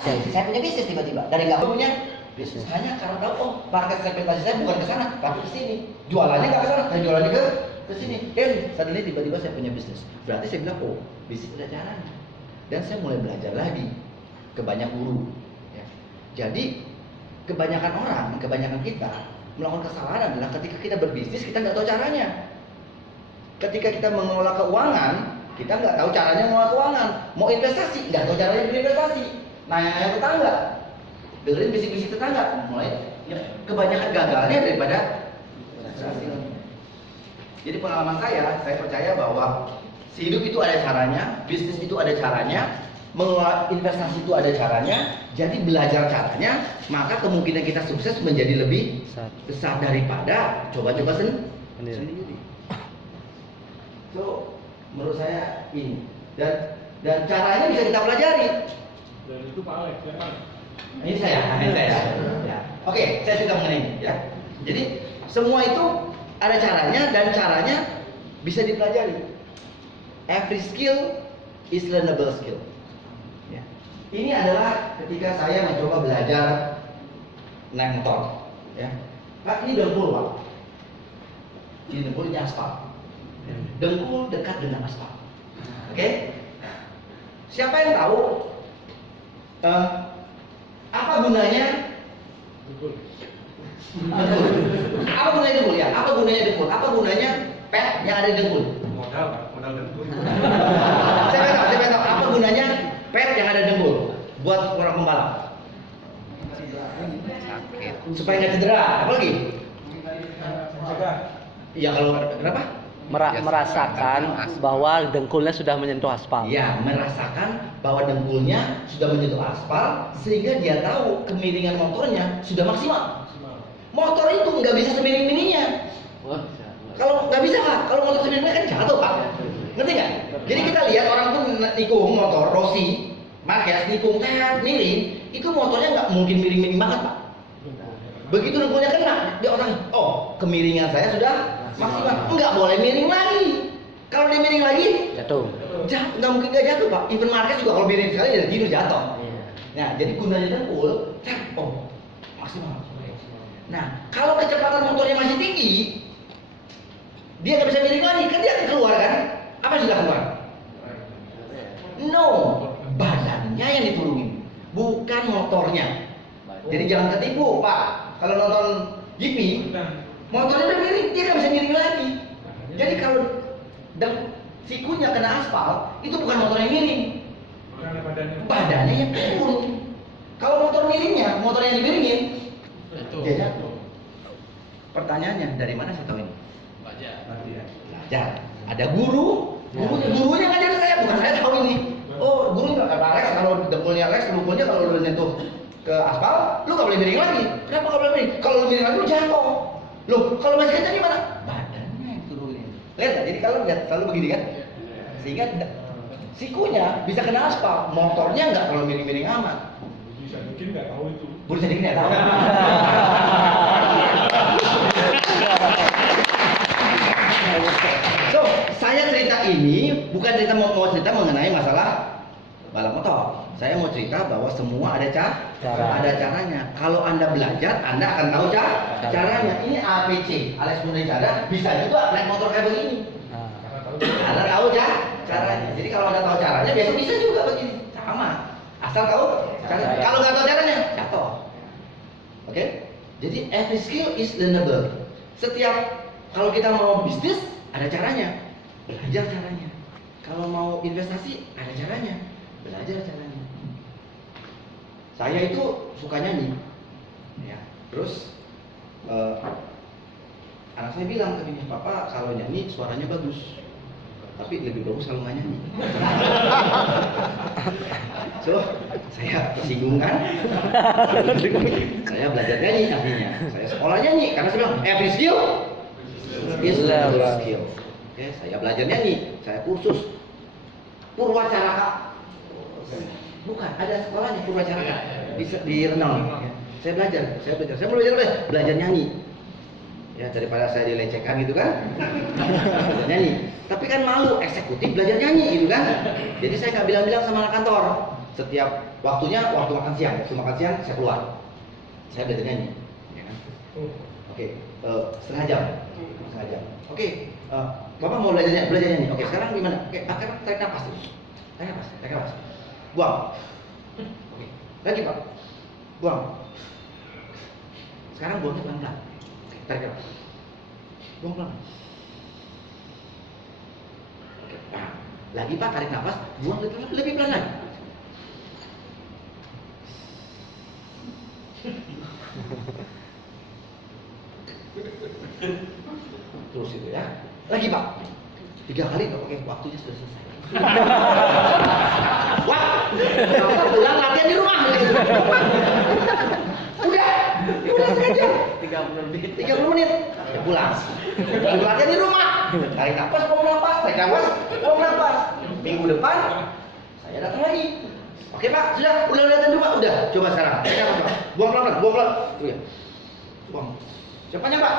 Saya punya bisnis tiba-tiba dari nggak punya bisnis hanya karena tahu oh market segmentasi saya bukan ke sana tapi ke sini. Jualannya nggak ke sana, saya jualannya ke sini. Dan suddenly tiba-tiba saya punya bisnis. Berarti saya bilang oh bisnis ada caranya. Dan saya mulai belajar lagi ke banyak guru. Ya. Jadi kebanyakan orang, kebanyakan kita melakukan kesalahan adalah ketika kita berbisnis kita nggak tahu caranya. Ketika kita mengelola keuangan, kita nggak tahu caranya mengelola keuangan. Mau investasi, nggak tahu caranya berinvestasi. Nanya-nanya tetangga, dengerin bisik-bisik tetangga, mulai ya, kebanyakan gagalnya daripada investasi. Jadi pengalaman saya percaya bahwa hidup itu ada caranya, bisnis itu ada caranya, mengelola investasi itu ada caranya. Jadi belajar caranya, maka kemungkinan kita sukses menjadi lebih besar daripada coba-coba sendiri. So, menurut saya ini dan caranya bisa kita pelajari. Dan itu Pak Alex, ya Pak. Ini saya. Ya. Oke, saya sudah mengenai ini ya. Jadi semua itu ada caranya dan caranya bisa dipelajari. Every skill is learnable skill. Ya. Ini adalah ketika saya mencoba belajar naik motor. Ya. Pak, ini dengkul Pak. Ini dengkul, ini aspal. Dengkul dekat dengan aspal. Oke? Siapa yang tahu apa gunanya Betul. apa gunanya dengkul ya? Apa gunanya dengkul? Apa gunanya pet yang ada di dengkul? Modal Pak, modal dengkul. Saya pengen tahu apa gunanya pet yang ada di dengkul buat orang pembalap? Sakit. Supaya nggak cedera. Apa lagi? Mencegah. Ya kalau kenapa? Merasakan bahwa dengkulnya sudah menyentuh aspal. Ya, merasakan bahwa dengkulnya sudah menyentuh aspal sehingga dia tahu kemiringan motornya sudah maksimal. Motor itu nggak bisa semiring-miringnya. Kalau nggak bisa Pak, kalau motor semiring kan jatuh Pak. Ngerti nggak? Jadi kita lihat orang tuh nikung motor Rossi, Marquez nikung miring, itu motornya nggak mungkin miring-miring banget Pak. Begitu dengkulnya kena, dia orang oh kemiringan saya sudah maksimal, nggak boleh miring lagi. Kalau dia miring lagi, Jatuh. nggak mungkin nggak jatuh Pak. Even Marquez juga kalau miring sekali dia tidur jatuh. Nah, jadi gunanya dengkul, oh maksimal. Nah, kalau kecepatan motornya masih tinggi, dia nggak bisa miring lagi, kan dia akan keluar kan? Apa yang sudah keluar? No, badannya yang diturunin, bukan motornya. Jadi jangan ketipu Pak. Kalau nonton GP, motornya udah miring, dia nggak bisa miring lagi. Jadi kalau sikunya kena aspal, itu bukan motor yang miring, badannya yang turun. Kalau motor miringnya, motor yang dimiringin, dia jatuh. Pertanyaannya, dari mana saya tahu ini? Belajar. Ada guru, gurunya ngajarin saya, bukan saya tahu ini. Oh, guru nggak Alex, kalau dengkulnya Alex, dengkulnya kalau udah nyentuh ke aspal, lu nggak boleh miring lagi. Kenapa nggak boleh miring? Kalau lu miring lagi lu jatuh. Loh, kalau masih kencang gimana? Badannya yang turunin. Lihat, jadi kalau lihat selalu begini kan, sehingga sikunya bisa kena aspal, motornya nggak terlalu miring-miring amat. Bisa bikin nggak tahu itu. Boleh jadi nggak tahu. So, saya cerita ini bukan cerita mau cerita mengenai masalah balap motor. Saya mau cerita bahwa semua ada ada caranya. Kalau Anda belajar, Anda akan tahu caranya. Ini APC, Alex Munajada, bisa juga naik motor kayak begini. Anda tahu caranya. Jadi kalau Anda tahu caranya, besok bisa juga begini. Sama. Asal tahu caranya. Kalau nggak tahu caranya, jatuh. Oke? Jadi every skill is learnable. Setiap kalau kita mau bisnis, ada caranya. Belajar caranya. Kalau mau investasi, ada caranya. Belajar caranya. Saya itu suka nyanyi, ya. Terus anak saya bilang ke bini, Papa kalau nyanyi suaranya bagus, tapi lebih bagus kalau nggak nyanyi. So, saya tersinggung kan? Saya belajar nyanyi artinya. Saya sekolah nyanyi karena saya bilang every skill is learnable skill. Oke, saya belajar nyanyi, saya kursus Purwacaraka. Bukan, ada sekolahnya Purwacaraka di Renang. Ya. Saya belajar, saya mau belajar nyanyi. Ya daripada saya dilecehkan gitu kan, belajar nyanyi. Tapi kan malu eksekutif belajar nyanyi gitu kan. Jadi saya nggak bilang-bilang sama anak kantor. Setiap waktu makan siang, saya keluar, saya belajar nyanyi, ya kan? Oke, setengah jam. Oke, Bapak mau belajar nyanyi. Oke, sekarang gimana? Oke, sekarang tarik nafas. Buang. Oke, lagi Pak. Buang. Sekarang buangnya pelan-pelan. Oke, tarik nafas. Buang pelan. Oke, nah, lagi Pak, tarik nafas, buang lebih pelan lagi. Terus itu ya. Lagi Pak. 3 kali Pak. Oke, waktunya sudah selesai. Wah, Bapak pulang latihan di rumah. Udah sengaja. 30 menit. Ya pulang. Latihan di rumah. Tarik nafas, buang nafas. Minggu depan saya datang lagi. Oke Pak, udah latihan di rumah. Udah, coba sekarang. Tarik nafas Pak. Buang pelan. Tuh ya. Buang. Siapanya Pak?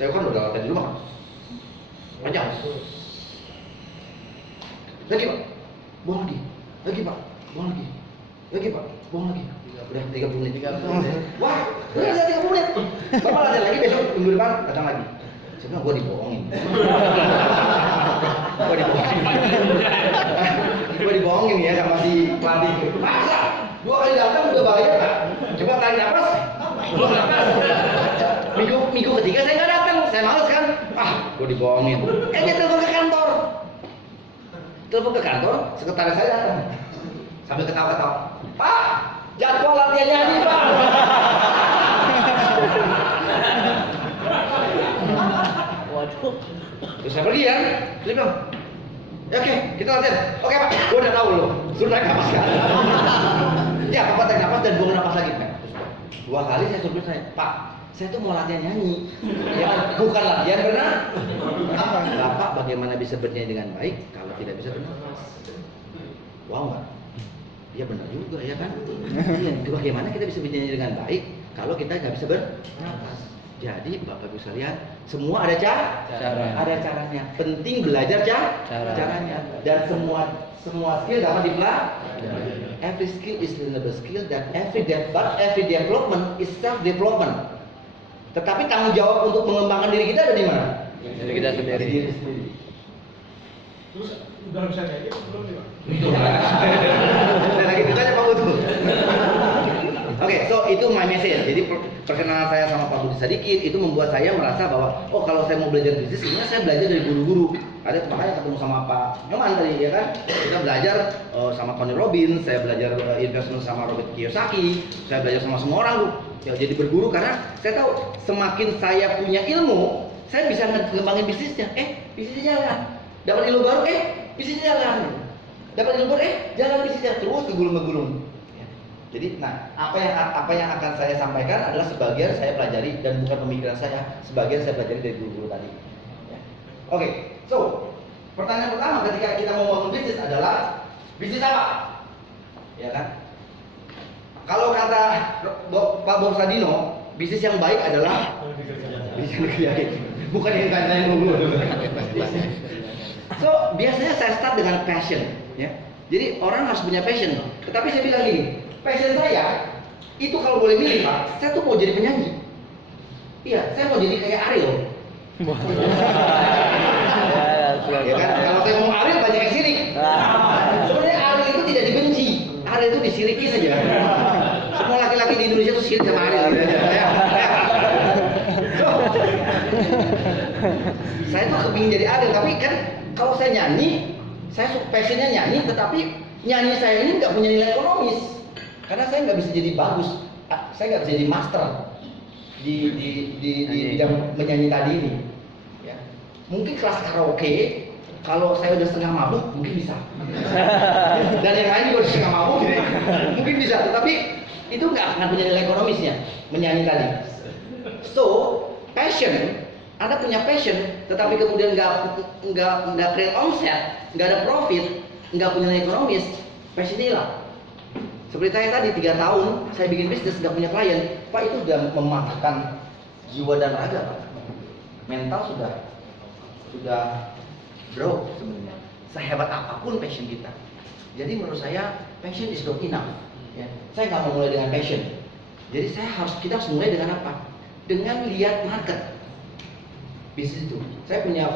Saya kan udah latihan di rumah. Panjang. Lagi Pak. Buang lagi. Lagi Pak. Buang lagi. Lagi Pak. Buang lagi. Udah 30 menit. Wah, udah 30 menit. Bapak latihan lagi besok minggu depan datang lagi. Sebenarnya gua dibohongin. Gua dibohongin ya sama si pelatih. Masa 2 kali datang udah bahaya Pak. Coba tarik nafas. Buang nafas. Minggu ketiga saya nggak datang, saya males kan, gue dibohongin. Dia telepon ke kantor, sekretaris saya datang, sambil ketawa-ketawa, Pak, jadwal latihan nyanyi Pak. Waduh. Terus saya pergi kan, dia bilang, ya oke, kita latihan. Oke Pak, gue udah tahu loh, suruh tarik nafas kan. Ya, Bapak tarik nafas dan buang nafas lagi Pak. 2 kali saya suruh Pak, saya tuh mau latihan nyanyi, ya kan? Bukan latihan berenang. Bapak bagaimana bisa bernyanyi dengan baik kalau tidak bisa bernafas? Wow nggak? Ya benar juga ya kan? Bagaimana kita bisa bernyanyi dengan baik kalau kita nggak bisa bernafas? Jadi Bapak bisa lihat, semua ada ada caranya. Penting belajar caranya. Dan semua skill dapat dipelajari. Every skill is learnable skill dan every development is self development. Tetapi tanggung jawab untuk mengembangkan diri kita ada di mana? Diri kita sendiri. Diri sendiri. Terus udah bisa nyanyi belum nih Pak? Dan lagi ditanya Pak Butuh. Oke, so itu my message. Jadi perkenalan saya sama Pak Budi Sadikin itu membuat saya merasa bahwa kalau saya mau belajar bisnis, sebenarnya saya belajar dari guru-guru. Ada makanya ketemu sama Pak Nyoman tadi ya kan. Kita belajar sama Tony Robbins, saya belajar investment sama Robert Kiyosaki, saya belajar sama semua orang ya, jadi berguru karena saya tahu semakin saya punya ilmu, saya bisa ngembangin bisnisnya. Bisnisnya jalan. Dapat ilmu baru, bisnisnya jalan. Dapat ilmu baru, jalan bisnisnya terus kegulung-gulung. Jadi, apa yang akan saya sampaikan adalah sebagian saya pelajari dan bukan pemikiran saya, sebagian saya pelajari dari guru-guru tadi. Ya. Oke, so pertanyaan pertama ketika kita mau bangun bisnis adalah bisnis apa? Ya kan? Kalau kata Pak Bob Sadino, bisnis yang baik adalah bisnis yang dikerjain, bukan yang tanyain dulu. So biasanya saya start dengan passion, ya. Jadi orang harus punya passion. Tetapi saya bilang gini, passion saya itu kalau boleh milih Pak, saya tuh mau jadi penyanyi. Iya, saya mau jadi kayak Ariel. Ya kan? Kalau saya mau Ariel banyak yang sirik. Sebenarnya Ariel itu tidak dibenci, Ariel itu disiriki saja. Semua laki-laki di Indonesia tuh sirik sama Ariel. Saya tuh kepingin jadi Ariel, tapi kan kalau saya nyanyi, saya passionnya nyanyi, tetapi nyanyi saya ini nggak punya nilai ekonomis. Karena saya nggak bisa jadi bagus, saya nggak bisa jadi master di bidang menyanyi tadi ini. Ya. Mungkin kelas karaoke, kalau saya udah setengah mabuk mungkin bisa. Dan yang lain juga udah setengah mabuk, mungkin bisa. Tetapi itu nggak akan punya nilai ekonomisnya menyanyi tadi. So passion, Anda punya passion, tetapi kemudian nggak create omset, nggak ada profit, nggak punya nilai ekonomis, passionnya hilang. Seperti saya tadi 3 tahun saya bikin bisnis nggak punya klien, Pak, itu sudah mematahkan jiwa dan raga, Pak. Mental sudah broke sebenarnya. Sehebat apapun passion kita. Jadi menurut saya passion is not enough. Ya, saya nggak mau mulai dengan passion. Jadi kita harus mulai dengan apa? Dengan lihat market. Bisnis itu. Saya punya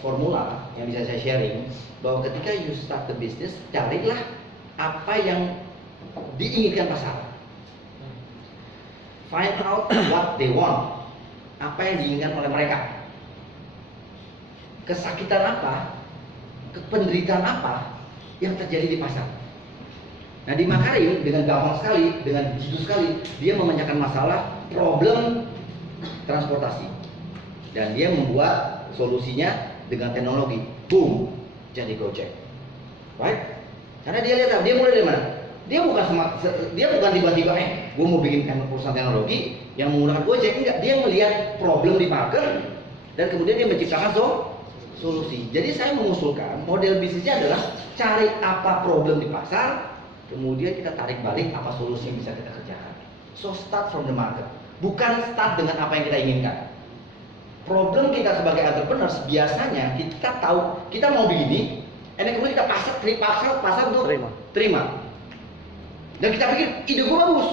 formula yang bisa saya sharing bahwa ketika you start the business, carilah apa yang diinginkan pasar. Find out what they want. Apa yang diinginkan oleh mereka. Kesakitan apa, penderitaan apa yang terjadi di pasar. Nah di Makarim dengan gampang sekali, dengan jitu sekali, dia memecahkan masalah problem transportasi dan dia membuat solusinya dengan teknologi. Boom, jadi Gojek, right? Karena dia lihat, dia mulai dari mana? Dia bukan tiba-tiba gue mau bikin perusahaan teknologi yang menggunakan Gojek, enggak. Dia melihat problem di market dan kemudian dia menciptakan solusi. Jadi saya mengusulkan model bisnisnya adalah cari apa problem di pasar, kemudian kita tarik balik apa solusi yang bisa kita kerjakan. So start from the market, bukan start dengan apa yang kita inginkan. Problem kita sebagai entrepreneur biasanya kita tahu kita mau begini, dan kemudian kita pasar untuk terima. Dan kita pikir ide gua bagus,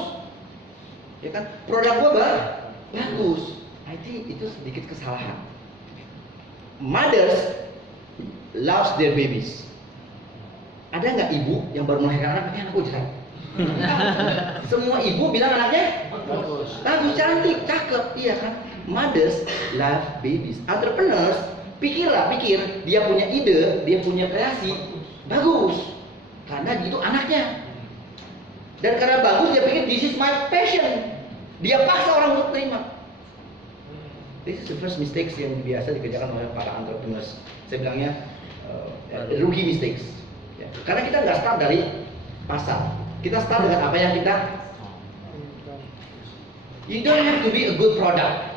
ya kan? Produk gua bagus. I think itu sedikit kesalahan. Mothers loves their babies. Ada nggak ibu yang baru melahirkan anak, anakku jelek? Semua ibu bilang anaknya bagus, cantik, cakep, iya kan? Mothers love babies. Entrepreneurs pikir dia punya ide, dia punya kreasi, bagus, karena itu anaknya. Dan karena bagus dia pikir this is my passion. Dia paksa orang untuk terima. This is the first mistakes yang biasa dikerjakan oleh para entrepreneurs. Saya bilangnya rookie mistakes. Ya. Karena kita nggak start dari pasar. Kita start dengan apa yang kita. You don't have to be a good product.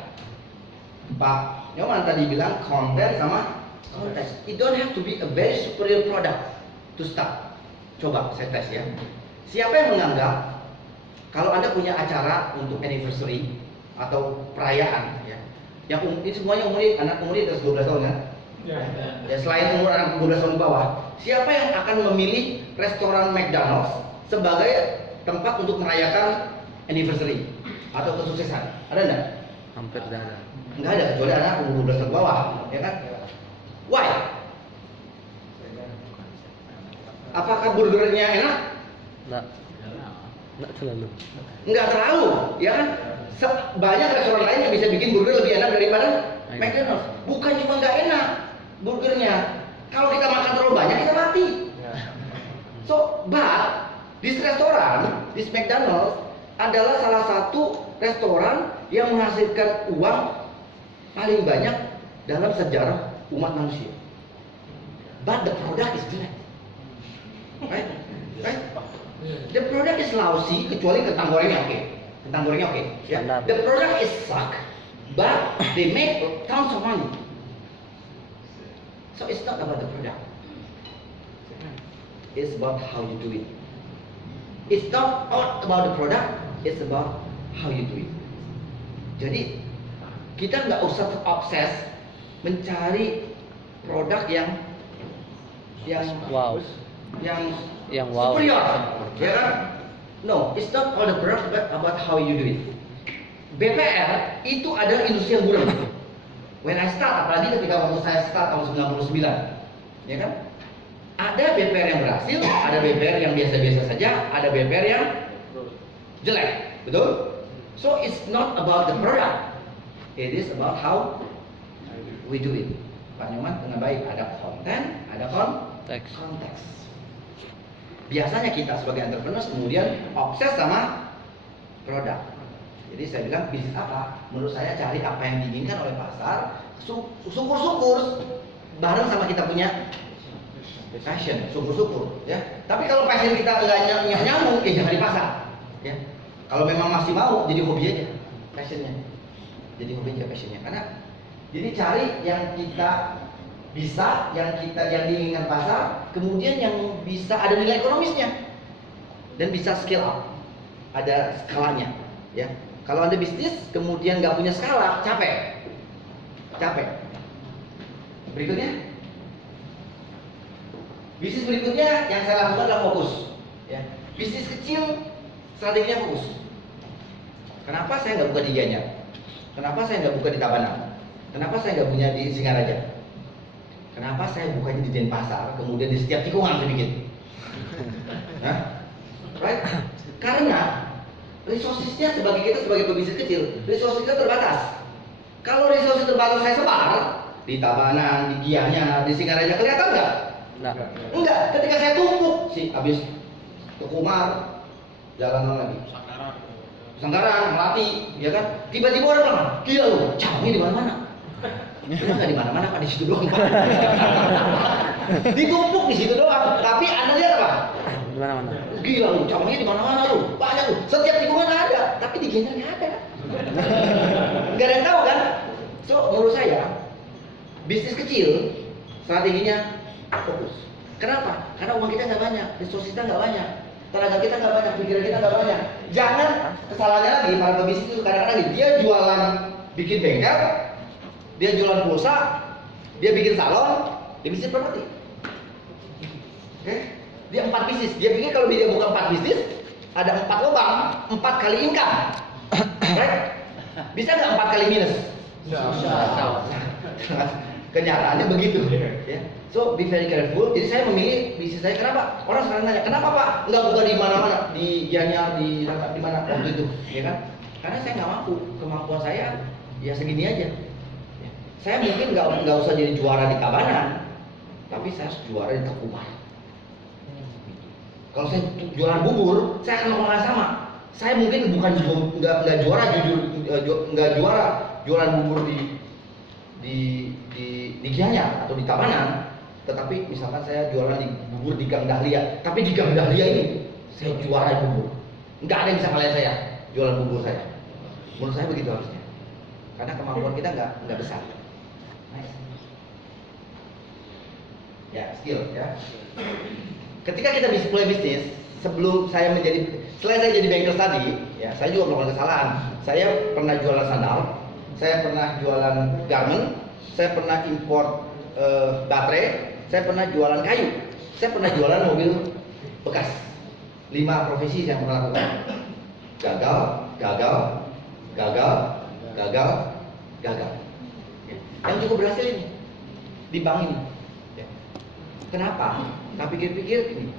Pak Nyoman tadi bilang konten sama konteks. You don't have to be a very superior product to start. Coba saya tes ya. Siapa yang menganggap kalau Anda punya acara untuk anniversary atau perayaan ya, yang ini semuanya anak umurnya di atas 12 tahun kan? Ya, selain umur anak 12 tahun ke bawah, siapa yang akan memilih restoran McDonald's sebagai tempat untuk merayakan anniversary atau kesuksesan? Ada enggak? Hampir tidak ada. Enggak ada, kecuali anak umur 12 tahun ke bawah, ya kan? Why? Apakah burgernya enak? Enggak terlalu. Enggak terlalu, ya kan? Banyak restoran lain yang bisa bikin burger lebih enak daripada McDonald's. Bukan cuma nggak enak burgernya, kalau kita makan terlalu banyak kita mati. So, but this restoran, this McDonald's adalah salah satu restoran yang menghasilkan uang paling banyak dalam sejarah umat manusia. But the product is jelek, right? The product is lousy, kecuali kentang gorengnya oke. Kentang gorengnya oke. Ya. The product is suck, but they make tons of money. So it's not about the product. It's about how you do it. It's not all about the product. It's about how you do it. Jadi kita nggak usah obses mencari produk yang wow, yang wow, superior, ya kan? No, it's not all the product, but about how you do it. BPR itu adalah industri yang buram. When I start, apalagi ketika waktu saya start tahun 99, ya kan? Ada BPR yang berhasil, ada BPR yang biasa-biasa saja, ada BPR yang jelek, betul? So it's not about the product, it is about how we do it. Pak Nyoman dengan baik, ada konten, ada konteks. Biasanya kita sebagai entrepreneur kemudian obses sama produk. Jadi saya bilang bisnis apa? Menurut saya cari apa yang diinginkan oleh pasar, syukur-syukur bareng sama kita punya passion, syukur-syukur ya. Tapi kalau passion kita nggak nyambung, ya jangan di pasar ya. Kalau memang masih mau, jadi hobi aja passionnya. Jadi hobi aja passionnya. Karena jadi cari yang kita bisa, yang diinginkan pasar, kemudian yang bisa ada nilai ekonomisnya dan bisa scale up, ada skalanya ya. Kalau Anda bisnis kemudian nggak punya skala, capek. Berikutnya Bisnis berikutnya yang saya lakukan adalah fokus. Ya. Bisnis kecil, strateginya fokus. Kenapa saya nggak buka di Gianyar? Kenapa saya nggak buka di Tabanan? Kenapa saya nggak punya di Singaraja? Kenapa saya bukanya di Denpasar, kemudian di setiap tikungan saya bikin? Hah? Right? Karena resourcesnya kita sebagai pebisnis kecil, resources kita terbatas. Kalau resources terbatas saya sebar di Tabanan, di Gianyar, di Singaraja, kelihatan nggak? Nah, Enggak. Ketika saya tumpuk sih, habis ke Kumar, jalan lagi. Sanggaran, Melati, ya kan? Tiba-tiba orang bilang, gila lu, cabangnya di mana-mana. Kita nggak di mana-mana, Pak, di situ doang. Ditumpuk di situ doang. Tapi Anda lihat apa? di mana-mana. Gila lu, cabangnya di mana-mana lu, banyak lu. Setiap tikungan ada, tapi di Gianyar nggak ada. Nggak ada yang tahu kan? So menurut saya, bisnis kecil strateginya fokus. Kenapa? Karena uang kita nggak banyak, resources kita nggak banyak, tenaga kita nggak banyak, pikiran kita nggak banyak. Jangan kesalahannya lagi para pebisnis itu kadang-kadang dia jualan bikin bengkel, dia jualan pulsa, dia bikin salon, dia bisnis properti. Oke? Dia 4 bisnis. Dia pikir kalau dia buka 4 bisnis, ada 4 lubang, 4 kali income. Right? Bisa nggak 4 kali minus? Bisa. Kenyataannya begitu. Ya. So be very careful. Jadi saya memilih bisnis saya. Kenapa? Orang sekarang nanya, kenapa Pak nggak buka di mana-mana, di Gianyar, di mana waktu itu, ya kan? Karena saya nggak mampu. Kemampuan saya ya segini aja. Ya. Saya mungkin nggak usah jadi juara di Tabanan, tapi saya harus juara di Tengkumar. Kalau saya jualan bubur, saya akan melakukan hal sama. Saya mungkin bukan nggak juara nggak juara jualan bubur di Gianyar atau di Tabanan, tetapi misalkan saya jualan di bubur di Gang Dahlia, tapi di Gang Dahlia ini saya juara bubur. Nggak ada yang bisa ngalahin saya jualan bubur saya. Menurut saya begitu harusnya, karena kemampuan kita nggak besar. Nice. Ya, skill ya. Ketika kita mulai bisnis, selain saya jadi banker tadi, ya saya juga melakukan kesalahan. Saya pernah jualan sandal, saya pernah jualan garment, saya pernah import baterai, saya pernah jualan kayu, saya pernah jualan mobil bekas. 5 profesi yang pernah lakukan. Gagal, gagal, gagal, gagal, gagal. Ya. Yang cukup berhasil ini di bank ini. Ya. Kenapa? Tapi pikir-pikir ini,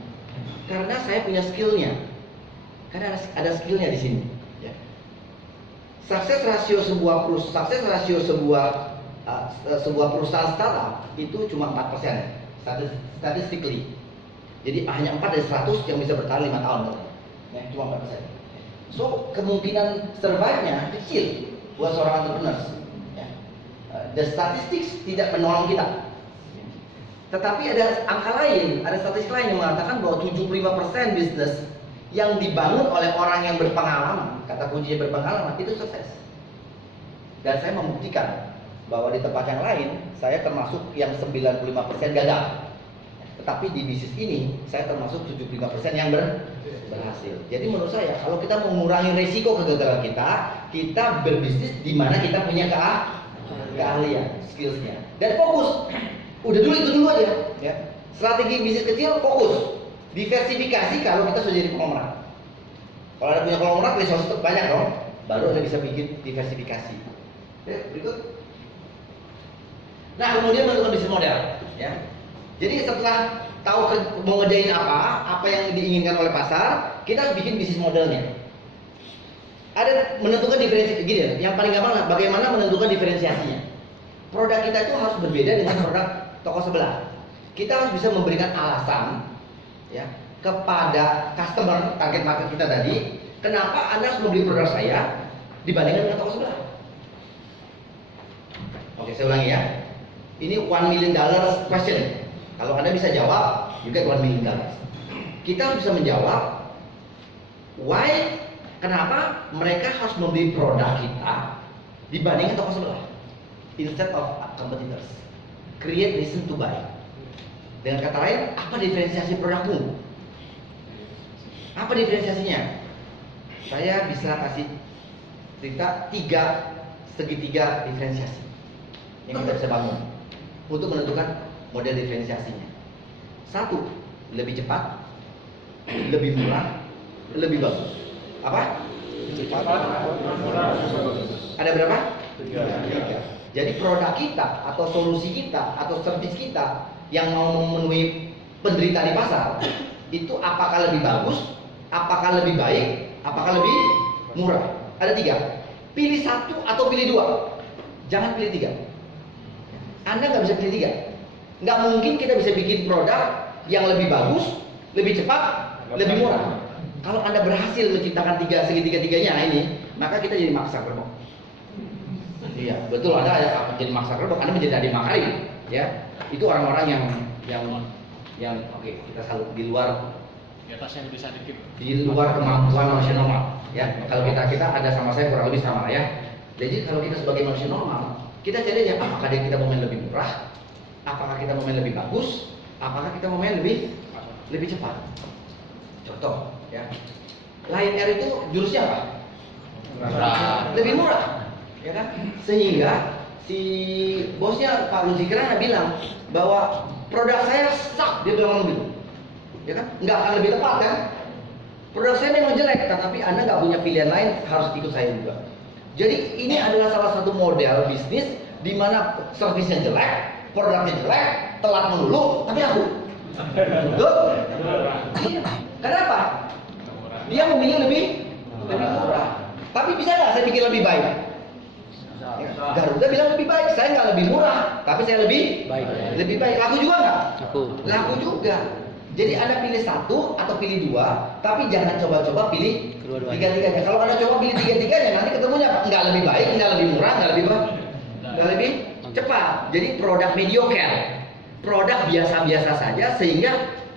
karena saya punya skillnya, karena ada skillnya di sini. Ya. Sukses rasio sebuah perusahaan startup itu cuma 4%, statistically. Jadi hanya 4 dari 100 yang bisa bertahan 5 tahun, ya, cuma 4%. So kemungkinan survive-nya kecil buat seorang entrepreneur. Ya. The statistics tidak menolong kita. Tetapi ada angka lain, ada statistik lain yang mengatakan bahwa 75% bisnis yang dibangun oleh orang yang berpengalaman, kata kuncinya berpengalaman, itu sukses. Dan saya membuktikan bahwa di tempat yang lain, saya termasuk yang 95% gagal. Tetapi di bisnis ini, saya termasuk 75% yang berhasil. Jadi menurut saya, kalau kita mengurangi resiko kegagalan kita berbisnis di mana kita punya keahlian, skillsnya. Dan fokus. Udah dulu itu dulu aja, ya. Strategi bisnis kecil fokus, diversifikasi kalau kita sudah jadi konglomerat. Kalau ada punya konglomerat, resources banyak dong, baru ada bisa bikin diversifikasi. Oke, berikut. Nah, kemudian menentukan bisnis model, ya. Jadi setelah tahu mau ngerjain apa yang diinginkan oleh pasar, kita harus bikin bisnis modelnya. Ada menentukan diferensiasi, gini ya, yang paling gampang bagaimana menentukan diferensiasinya. Produk kita itu harus berbeda dengan produk toko sebelah. Kita harus bisa memberikan alasan, ya, kepada customer target market kita tadi, kenapa Anda harus membeli produk saya dibandingkan dengan toko sebelah. Oke, saya ulangi ya. Ini $1 million question. Kalau Anda bisa jawab, you get $1 million. Kita harus bisa menjawab why, kenapa mereka harus membeli produk kita dibandingkan toko sebelah instead of competitors. Create reason to buy. Dengan kata lain, apa diferensiasi produkmu? Apa diferensiasinya? Saya bisa kasih cerita 3 segitiga diferensiasi yang kita bisa bangun untuk menentukan model diferensiasinya. 1, lebih cepat, lebih murah, lebih bagus. Apa? Cepat, murah, bagus. Ada berapa? 3. Jadi produk kita atau solusi kita atau servis kita yang mau memenuhi penderita di pasar itu apakah lebih bagus, apakah lebih baik, apakah lebih murah? Ada 3. Pilih 1 atau pilih 2. Jangan pilih 3. Anda nggak bisa pilih 3. Nggak mungkin kita bisa bikin produk yang lebih bagus, lebih cepat, lebih murah. Kalau Anda berhasil menciptakan segitiga-tiganya ini, maka kita jadi maksa kerbau. Iya, betul. Anda menjadi maksa kerbau, Anda menjadi Nadiem Makarim, ya. Itu orang-orang yang oke, kita salut di luar Di atasnya lebih sedikit. di luar kemampuan manusia normal, ya. Kalau kita ada sama saya kurang lebih sama, ya. Jadi kalau kita sebagai manusia normal, kita cari ya apakah kita mau main lebih murah, apakah kita mau main lebih bagus, apakah kita mau main lebih cepat. Contoh, ya. Lion Air itu jurusnya apa? Murah. Lebih murah, ya kan? Sehingga si bosnya Pak Luzikrana bilang bahwa produk saya sak, dia bilang mobil, ya kan? Nggak akan lebih tepat kan? Produk saya memang jelek, tetapi Anda nggak punya pilihan lain, harus ikut saya juga. Jadi ini adalah salah satu model bisnis di mana servisnya jelek, produknya jelek, telat melulu, tapi laku. Betul? Iya. Kenapa? Dia memilih lebih murah. Tapi bisa nggak saya bikin lebih baik? Garuda bilang lebih baik, saya nggak lebih murah, tapi saya lebih Baik. Lebih baik. Laku juga nggak? Laku. Juga. Jadi Anda pilih 1 atau pilih 2, tapi jangan coba-coba pilih Kedua-duanya. tiga-tiganya. Kalau Anda coba pilih tiga-tiganya, nanti ketemunya apa? Nggak lebih baik, nggak lebih murah, nggak lebih cepat. Jadi produk mediocre, produk biasa-biasa saja, sehingga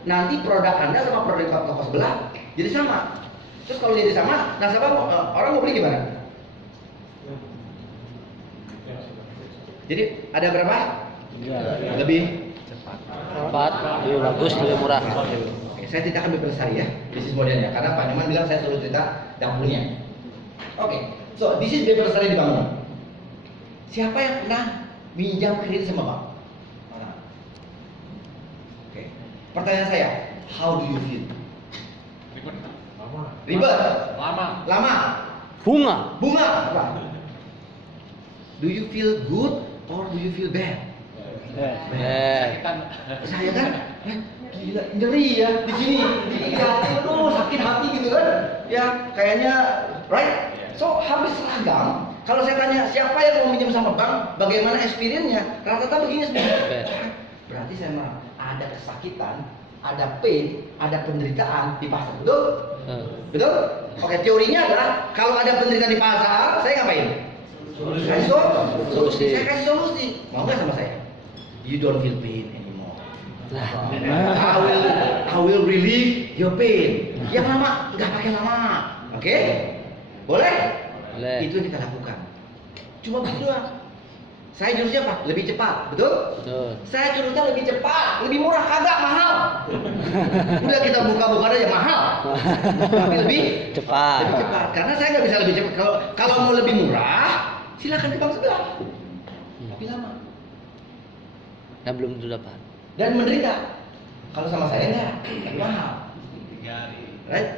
nanti produk Anda sama produk toko sebelah jadi sama. Terus kalau jadi sama, nasabah orang mau beli gimana? Jadi ada berapa? Lebih Cepat, lebih bagus, lebih murah. Oke, saya ceritakan Bebersari ya, bisnis modelnya. Karena Pak Nyoman bilang saya suruh cerita dapurnya. Oke, so this is Bebersari dibangun. Siapa yang pernah minjam kredit sama bank? Mana? Oke, pertanyaan saya, how do you feel? Ribet. Lama. Ribet? Lama? Bunga. Apa? Do you feel good or do you feel bad? Saya kan, gila, nyeri ya di sini, di hati, aduh sakit hati gitu kan, ya kayaknya, right? So hampir seragam. Kalau saya tanya siapa yang mau minjem sama bank, bagaimana experience-nya, rata-rata begini semua. Berarti saya mah ada kesakitan, ada pain, ada penderitaan di pasar, betul? Betul? Oke, teorinya adalah kalau ada penderitaan di pasar, saya ngapain? Kasih solusi. Saya kasih solusi. Mau nggak sama saya? You don't feel pain anymore. I will relieve your pain. Yang lama nggak pakai lama, oke? Boleh? Boleh. Itu yang kita lakukan. Cuma begitu doang. Saya jurusnya apa? Lebih cepat, betul? Betul. Saya jurusnya lebih cepat, lebih murah, kagak mahal. Udah kita buka-buka aja mahal, tapi lebih Cepat. Karena saya nggak bisa lebih cepat. Kalau mau lebih murah, silakan ke bank sebelah. Tapi lama Dan belum tentu dapat. dan menderita. Kalau sama saya enggak, tapi mahal. 3 hari. Right?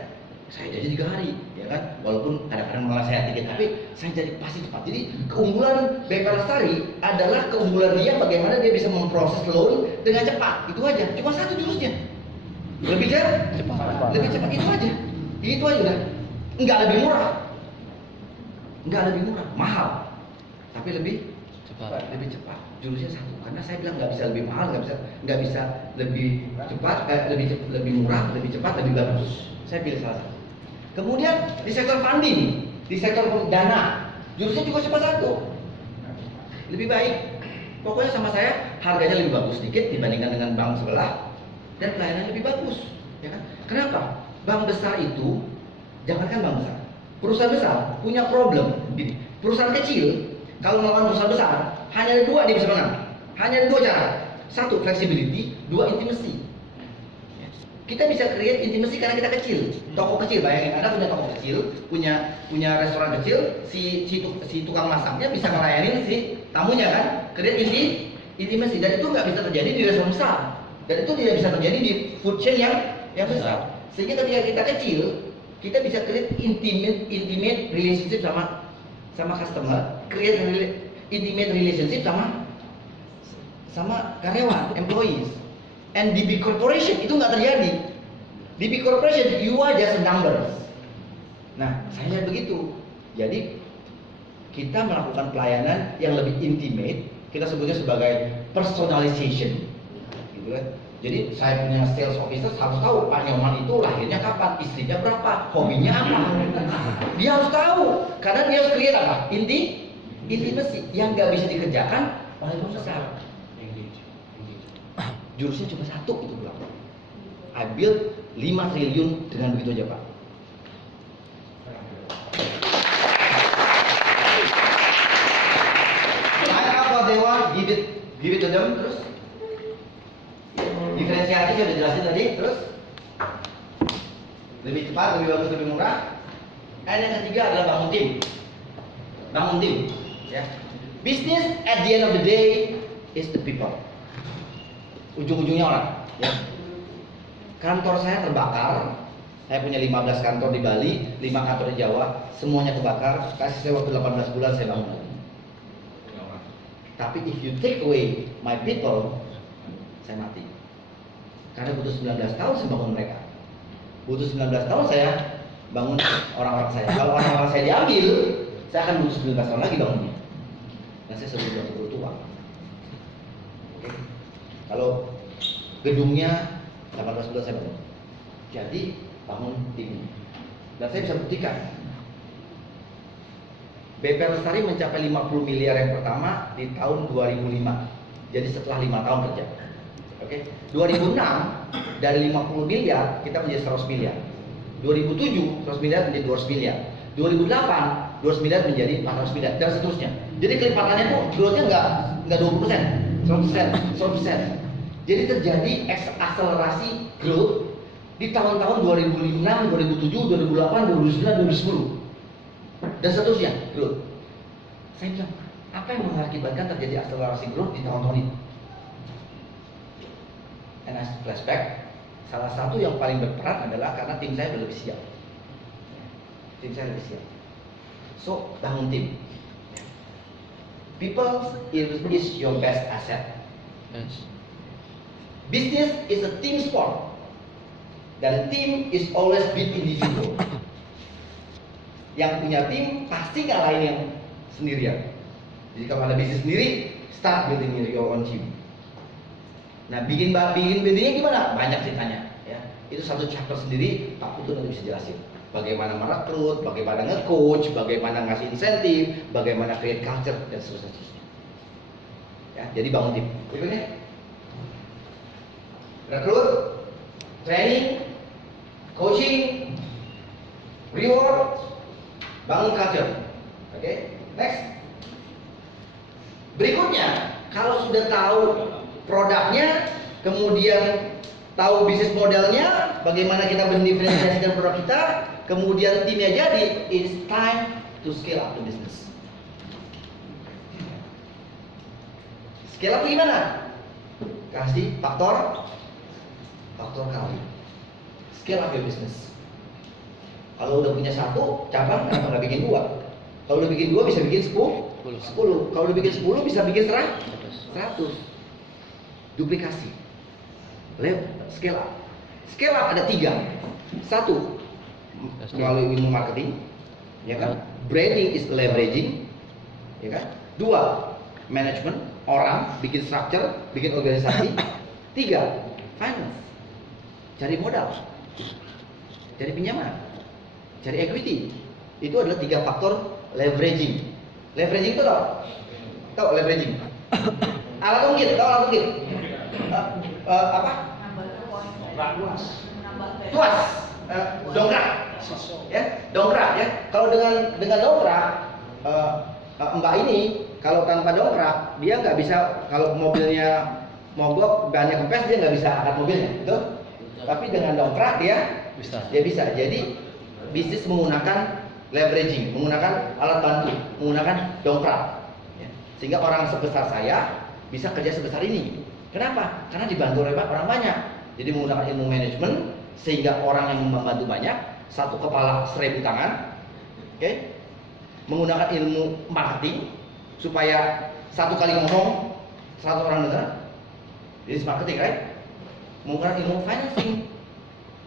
Saya jadi 3 hari, ya kan? Walaupun kadang-kadang malah saya dikit, tapi saya jadi pasti cepat. Jadi keunggulan BP Lestari adalah keunggulan dia bagaimana dia bisa memproses loan dengan cepat. Itu aja. Cuma satu jurusnya. Lebih cepat. Lebih cepat itu aja. Itu aja udah. Enggak lebih murah. Mahal. Tapi lebih cepat. Jurusnya satu. Karena saya bilang nggak bisa lebih mahal, nggak bisa lebih cepat, lebih murah, lebih cepat, lebih bagus. Saya pilih salah satu. Kemudian di sektor funding, di sektor dana, jurusnya juga cuma satu. Lebih baik. Pokoknya sama saya harganya lebih bagus sedikit dibandingkan dengan bank sebelah dan pelayanan lebih bagus. Ya kan? Kenapa? Bank besar itu, jangankan bank besar, perusahaan besar punya problem. Gini, perusahaan kecil kalau melawan perusahaan besar hanya ada 2 dia bisa menang. Hanya ada 2 cara. 1 flexibility, 2 intimacy. Kita bisa create intimacy karena kita kecil. Toko kecil, bayangin Anda punya toko kecil, punya restoran kecil, si tukang masaknya bisa ngelayanin si tamunya kan. Create intimacy dan itu nggak bisa terjadi di restoran besar. Dan itu tidak bisa terjadi di food chain yang besar. Sehingga ketika kita kecil, kita bisa create intimate relationship sama customer, create intimate relationship sama karyawan, employees. And di big corporation itu nggak terjadi. Di big corporation you are just numbers. Nah, saya lihat begitu. Jadi kita melakukan pelayanan yang lebih intimate, kita sebutnya sebagai personalization, gitu kan. Jadi saya punya sales officer harus tahu Pak Nyoman itu lahirnya kapan, istrinya berapa, hobinya apa. Dia harus tahu, karena dia harus create apa? Intimacy yang nggak bisa dikerjakan oleh besar. Jurusnya cuma satu itu bilang. I build 5 triliun dengan begitu aja Pak. I apa they want, give it to them terus. Diferensiasi sudah jelasin tadi, terus lebih cepat, lebih bagus, lebih murah. Dan yang ketiga adalah bangun tim. Bangun tim, ya. Business at the end of the day is the people. Ujung-ujungnya orang, ya. Kantor saya terbakar. Saya punya 15 kantor di Bali, 5 kantor di Jawa, semuanya kebakar. Kasih saya waktu 18 bulan saya bangun lagi. Tapi if you take away my people, saya mati. Karena butuh 19 tahun saya bangun mereka. Butuh 19 tahun saya bangun orang-orang saya. Kalau orang-orang saya diambil, saya akan butuh 19 tahun lagi bangunnya. Dan saya sebelum tua. Oke. Kalau gedungnya 18 bulan saya bangun. Jadi bangun tim. Dan saya bisa buktikan. BP Lestari mencapai 50 miliar yang pertama di tahun 2005. Jadi setelah 5 tahun kerja. Oke, 2006 dari 50 miliar kita menjadi 100 miliar. 2007 100 miliar menjadi 200 miliar. 2008 200 miliar menjadi 400 miliar dan seterusnya. Jadi kelipatannya tuh growth-nya enggak 20%, 100%. Jadi terjadi akselerasi growth di tahun-tahun 2006, 2007, 2008, 2009, 2010 dan seterusnya growth. Saya bilang, apa yang mengakibatkan terjadi akselerasi growth di tahun-tahun itu? And as flashback, salah satu yang paling berperan adalah karena tim saya lebih siap. Tim saya lebih siap. So, bangun tim. People is your best asset. Business is a team sport. Dan team is always beat individual. Yang punya tim pasti ngalahin yang sendirian. Jadi kalau ada bisnis sendiri, start building your own team. Nah, bikin buildingnya gimana? Banyak ceritanya, ya. Itu satu chapter sendiri, Pak Putu nanti bisa jelasin. Bagaimana merekrut, bagaimana nge-coach, bagaimana ngasih insentif, bagaimana create culture dan seterusnya. Ya, jadi bangun tim. Berikutnya, rekrut, training, coaching, reward, bangun culture. Oke, next. Berikutnya, kalau sudah tahu produknya, kemudian tahu bisnis modelnya, bagaimana kita mendiferensiasikan produk kita, kemudian timnya jadi, it's time to scale up the business. Scale up gimana? Kasih faktor kali. Scale up your business. Kalau udah punya satu cabang, kenapa nggak bikin 2? Kalau udah bikin 2 bisa bikin 10. Kalau udah bikin 10 bisa bikin 100. Duplikasi. Scale up. Scale up ada 3. 1, melalui ilmu marketing, ya kan? Branding is leveraging, ya kan? 2, management, orang, bikin structure, bikin organisasi. 3, finance. Cari modal. Cari pinjaman. Cari equity. Itu adalah 3 faktor leveraging. Leveraging itu tahu leveraging. Alat ungkit, tahu alat ungkit? Apa? Tuas, dongkrak, ya, dongkrak ya. Kalau dengan dongkrak, Mbak ini kalau tanpa dongkrak dia nggak bisa. Kalau mobilnya mogok, bannya kempes, dia nggak bisa angkat mobilnya, betul? Tapi dengan dongkrak dia bisa. Jadi bisnis menggunakan leveraging, menggunakan alat bantu, menggunakan dongkrak, ya. Sehingga orang sebesar saya bisa kerja sebesar ini. Kenapa? Karena dibantu oleh orang banyak. Jadi menggunakan ilmu manajemen sehingga orang yang membantu banyak, satu kepala 1000 tangan. Oke? Menggunakan ilmu marketing supaya satu kali ngomong 100 orang dengar. Jadi marketing, right? Menggunakan ilmu financing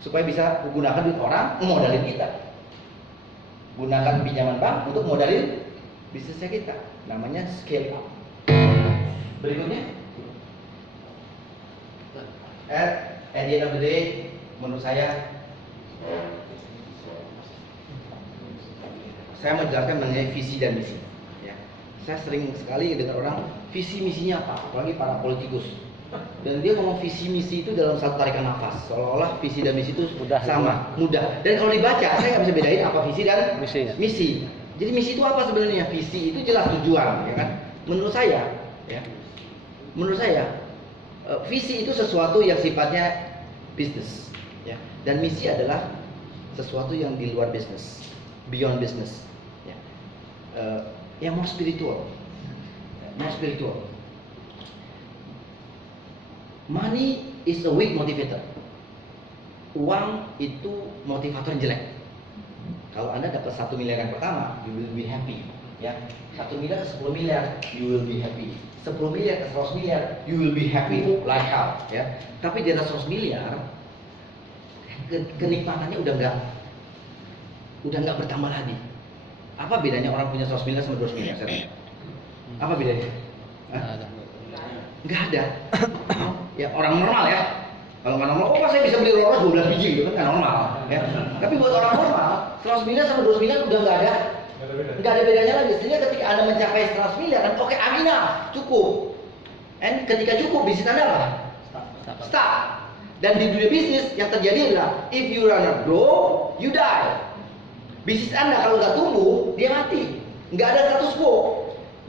supaya bisa menggunakan duit orang modalin kita. Gunakan pinjaman bank untuk modalin bisnisnya kita. Namanya scale up. Berikutnya, at the end of the day, menurut saya menjelaskan mengenai visi dan misi. Ya. Saya sering sekali dengar orang visi misinya apa, apalagi para politikus. Dan dia ngomong visi misi itu dalam satu tarikan nafas, seolah-olah visi dan misi itu sama, mudah. Dan kalau dibaca, saya nggak bisa bedain apa visi dan misi. Jadi misi itu apa sebenarnya? Visi itu jelas tujuan, ya kan? Menurut saya, ya. Menurut saya, visi itu sesuatu yang sifatnya bisnis, ya. Dan misi adalah sesuatu yang di luar bisnis, beyond business, ya. Yang more spiritual, more spiritual. Money is a weak motivator. Uang itu motivator yang jelek. Kalau Anda dapat 1 miliar yang pertama, you will be happy. Ya, 1 miliar ke 10 miliar, you will be happy. 10 miliar ke 100 miliar, you will be happy like hell. Ya, tapi di atas 100 miliar, kenikmatannya udah nggak bertambah lagi. Apa bedanya orang punya 100 miliar sama 200 miliar? Apa bedanya? Nggak ada. Ya orang normal ya. Kalau nggak normal, saya bisa beli Rolls 12 biji gitu kan nggak normal. Ya. Tapi buat orang normal, 100 miliar sama 200 miliar udah nggak ada bedanya lagi. Sehingga ketika Anda mencapai 100 miliar kan, oke, amina, cukup. Dan ketika cukup, bisnis Anda apa? Stop. Dan di dunia bisnis yang terjadi adalah if you are not grow, you die. Bisnis Anda kalau nggak tumbuh, dia mati. Nggak ada status quo.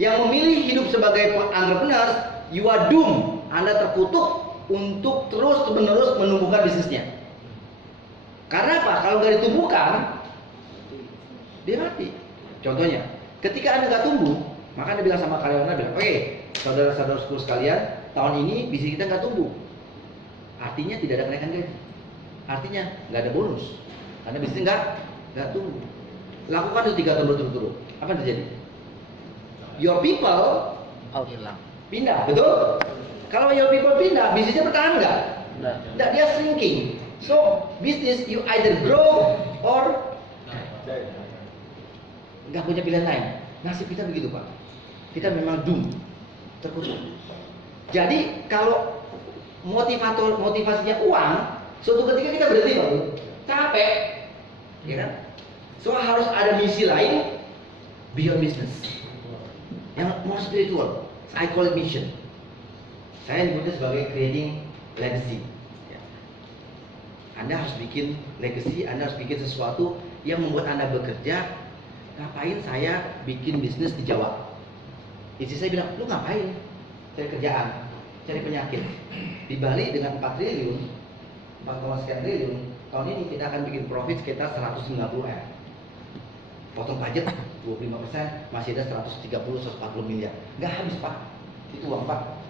Yang memilih hidup sebagai entrepreneur, you are doomed. Anda terkutuk untuk terus-menerus menumbuhkan bisnisnya. Karena apa? Kalau nggak ditumbuhkan, dia mati. Contohnya, ketika Anda nggak tumbuh, maka Anda bilang sama karyawan Anda, bilang, oke, saudara-saudaraku sekalian, tahun ini bisnis kita nggak tumbuh. Artinya tidak ada kenaikan gaji. Artinya nggak ada bonus. Karena bisnis nggak tumbuh. Lakukan itu 3 tahun berturut-turut. Apa yang terjadi? Your people pindah, betul? Kalau your people pindah, bisnisnya bertahan nggak? Nggak, dia shrinking. So, bisnis you either grow or nggak punya pilihan lain. Nasib kita begitu, Pak. Kita memang doom, terkutuk. Jadi kalau motivasinya uang, suatu ketika kita berhenti, Pak, capek, ya kan? So harus ada misi lain beyond business, yang more spiritual. I call it mission. Saya nyebutnya sebagai creating legacy. Ya. Anda harus bikin legacy, Anda harus bikin sesuatu yang membuat Anda bekerja. Ngapain saya bikin bisnis di Jawa? Istri saya bilang, lu ngapain? Cari kerjaan, cari penyakit. Di Bali dengan 4 triliun, 4, sekian triliun, tahun ini kita akan bikin profit sekitar 190 M. Potong pajak 25%, masih ada 130-140 miliar. Nggak habis, Pak. Itu uang, Pak.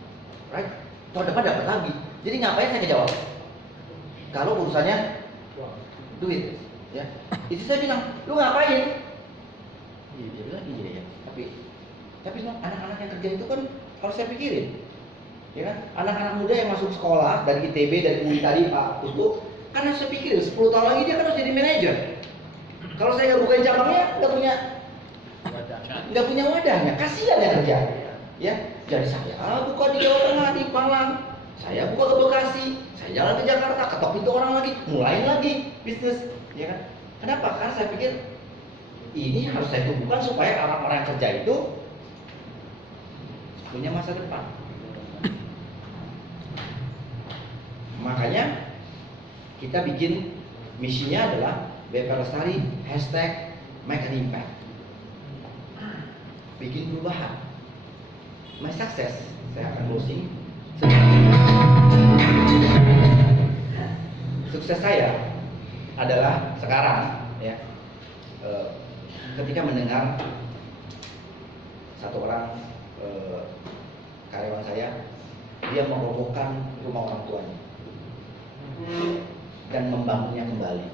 Right? Tahun depan dapat lagi. Jadi ngapain saya ngejawab? Kalau urusannya duit, ya. Istri saya bilang, lu ngapain? Iya, dia bilang iya ya. Tapi anak-anak yang kerja itu kan harus saya pikirin. Ya kan? Anak-anak muda yang masuk sekolah dari ITB dari UI tadi Pak Tutu, kan harus saya pikirin 10 tahun lagi dia kan harus jadi manajer. Kalau saya nggak bukain cabangnya, nggak punya wadahnya, kasihan ya kerja. Ya, jadi saya buka di Jawa Tengah di Malang, saya buka ke Bekasi, saya jalan ke Jakarta, ketok pintu orang lagi, mulai lagi bisnis, ya kan? Kenapa? Karena saya pikir ini harus saya tumbuhkan supaya orang-orang yang kerja itu punya masa depan. Makanya kita bikin misinya adalah BP Lestari #make an impact. Bikin perubahan. My success, saya akan closing. Sukses saya adalah sekarang, ya, ketika mendengar satu orang karyawan saya dia merobohkan rumah orang tuanya dan membangunnya kembali.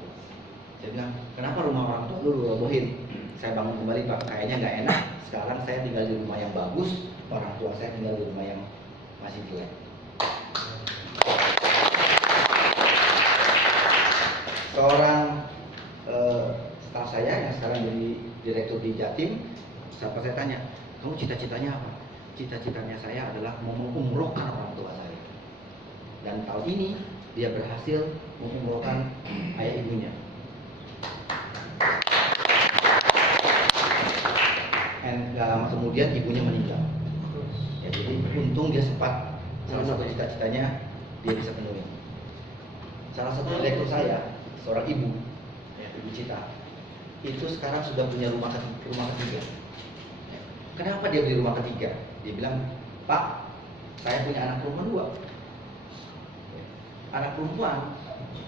Dia bilang, kenapa rumah orang tua lu robohin? Saya bangun kembali Pak, kayaknya nggak enak. Sekarang saya tinggal di rumah yang bagus, orang tua saya tinggal di rumah yang masih jelek. Seorang staf saya yang sekarang jadi direktur di Jatim, siapa saya tanya, kamu cita-citanya apa? Cita-citanya saya adalah mengumrohkan orang tua saya. Dan tahun ini dia berhasil mengumrohkan ayah ibunya. Dan gak lama kemudian ibunya meninggal. Ya, jadi untung dia sempat salah satu cita-citanya dia bisa penuhi. Salah satu direktur saya, seorang ibu, ya, Ibu Cita, itu sekarang sudah punya rumah ketiga. Ya. Kenapa dia beli rumah ketiga? Dia bilang, Pak, saya punya anak perempuan 2. Ya. Anak perempuan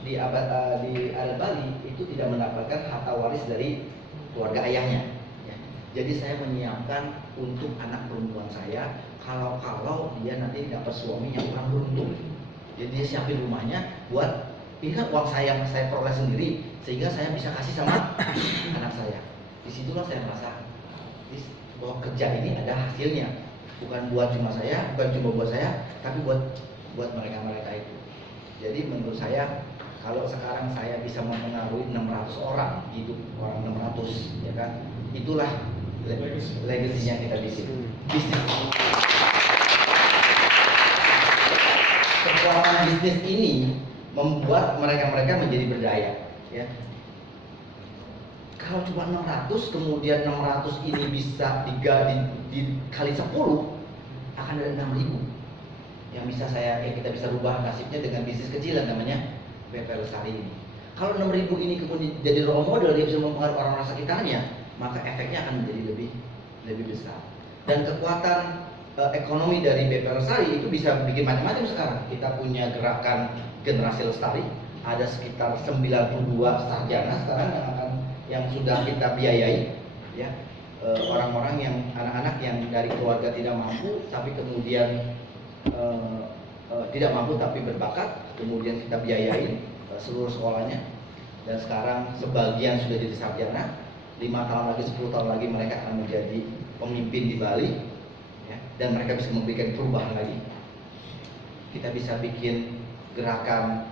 di adat Bali itu tidak mendapatkan harta waris dari keluarga ayahnya. Ya. Jadi saya menyiapkan untuk anak perempuan saya, kalau dia nanti dapat suami yang kurang beruntung. Jadi dia siapin rumahnya buat, ini kan uang saya yang saya peroleh sendiri, sehingga saya bisa kasih sama anak saya. Disitulah saya merasa bahwa kerja ini ada hasilnya, bukan buat cuma saya, bukan cuma buat saya, tapi buat mereka itu. Jadi menurut saya, kalau sekarang saya bisa mempengaruhi 600 orang hidup, orang 600, ya kan, itulah legasinya kita di sini. Bisnis. Kekuatan bisnis ini membuat mereka menjadi berdaya, ya. Kalau cuma 600, kemudian 600 ini bisa dikali 10, akan ada 6.000 yang bisa kita bisa rubah nasibnya dengan bisnis kecil yang namanya BP Lestari ini. Kalau 6.000 ini kemudian jadi role model, dia bisa mempengaruhi orang sekitarnya, maka efeknya akan menjadi lebih besar. Dan kekuatan ekonomi dari BP Lestari itu bisa bikin macam-macam sekarang. Kita punya gerakan generasi lestari, ada sekitar 92 sarjana sekarang yang sudah kita biayai, ya, orang-orang yang anak-anak yang dari keluarga tidak mampu, tapi kemudian tidak mampu tapi berbakat, kemudian kita biayain seluruh sekolahnya, dan sekarang sebagian sudah jadi sarjana. 5 tahun lagi, 10 tahun lagi mereka akan menjadi pemimpin di Bali, ya, dan mereka bisa memberikan perubahan lagi. Kita bisa bikin gerakan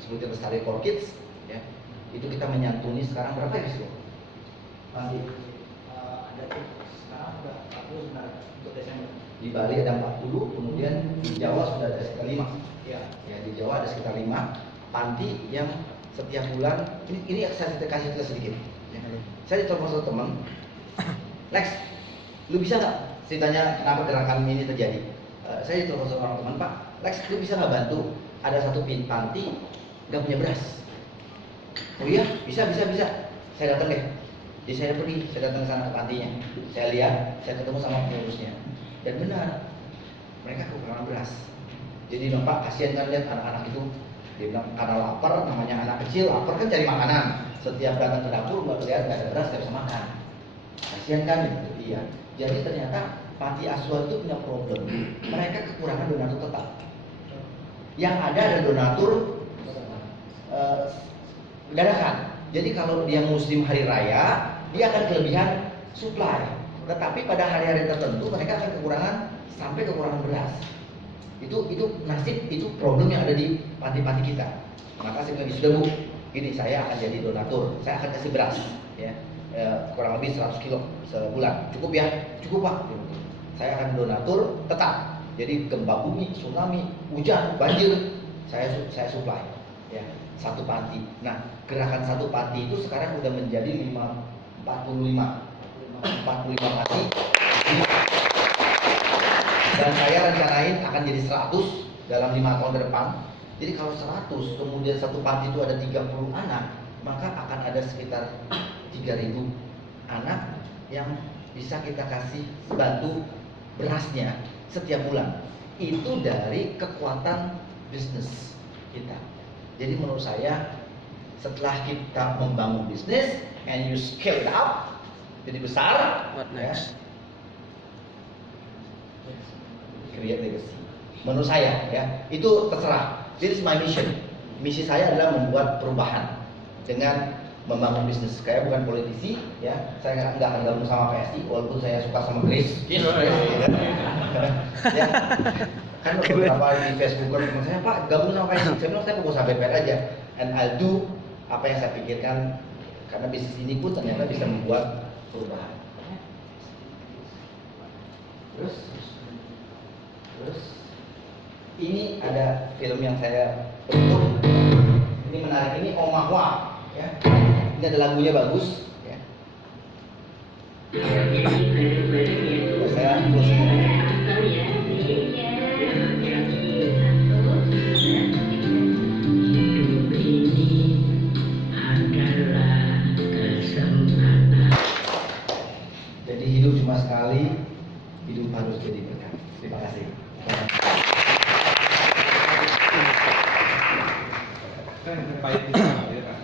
disebutnya Lestari for Kids, ya. Itu kita menyantuni sekarang berapa ya sih? Masih ada sekarang sudah 40 sebenarnya untuk Desember. Di Bali ada 40, kemudian di Jawa sudah ada sekitar 5. Ya, di Jawa ada sekitar 5 panti yang setiap bulan ini saya kasih sedikit. Ya. Saya ditelepon satu teman, Lex, lu bisa nggak ceritanya kenapa gerakan ini terjadi? Saya ditelepon seorang teman, Pak, Lex, lu bisa nggak bantu? Ada satu panti nggak punya beras. Oh iya, bisa. Saya datang deh. Jadi saya datang ke sana ke pantinya. Saya lihat, saya ketemu sama pengurusnya. Dan benar, mereka kekurangan beras. Jadi Pak, kasihan kan lihat anak-anak itu. Dia bilang karena lapar, namanya anak kecil, lapar kan cari makanan. Setiap datang ke dapur nggak lihat nggak ada beras, nggak bisa makan. Kasihan kan gitu. Iya. Jadi ternyata panti asuhan itu punya problem. Mereka kekurangan donatur tetap. Yang ada donatur dadakan. Jadi kalau dia musim hari raya, dia akan kelebihan supply. Tetapi pada hari-hari tertentu mereka akan sampai kekurangan beras. Itu nasib, itu problem yang ada di panti-panti kita. Maka saya bilang, sudah Bu, gini, saya akan jadi donatur, saya akan kasih beras, ya, kurang lebih 100 kilo sebulan. Cukup ya? Cukup Pak. Saya akan donatur tetap. Jadi gempa bumi, tsunami, hujan, banjir, saya supply, ya, satu panti. Nah, gerakan satu panti itu sekarang udah menjadi 45 panti. Dan saya rencanain akan jadi 100 dalam 5 tahun ke depan. Jadi kalau 100 kemudian satu panti itu ada 30 anak, maka akan ada sekitar 3.000 anak yang bisa kita kasih bantu berasnya setiap bulan. Itu dari kekuatan bisnis kita. Jadi menurut saya, setelah kita membangun bisnis and you scale it up jadi besar, What next? create legacy. Menurut saya ya, itu terserah. This is my mission. Misi saya adalah membuat perubahan dengan membangun bisnis. Kayak bukan politisi ya, saya nggak akan gabung sama PSI walaupun saya suka sama Grace. Ya, kan beberapa di Facebook teman saya, Pak gabung sama PSI. Saya bilang saya fokus sama BPR aja, and I'll do apa yang saya pikirkan karena bisnis ini pun ternyata bisa membuat perubahan. Terus ini ada film yang saya bentuk. Ini menarik, ini Om Mahwa ya. Ini ada lagunya bagus ya. Saya closing. Jadi hidup cuma sekali, hidup harus jadi berkah. Terima kasih. Kan yang terbaik di sana, ya kan?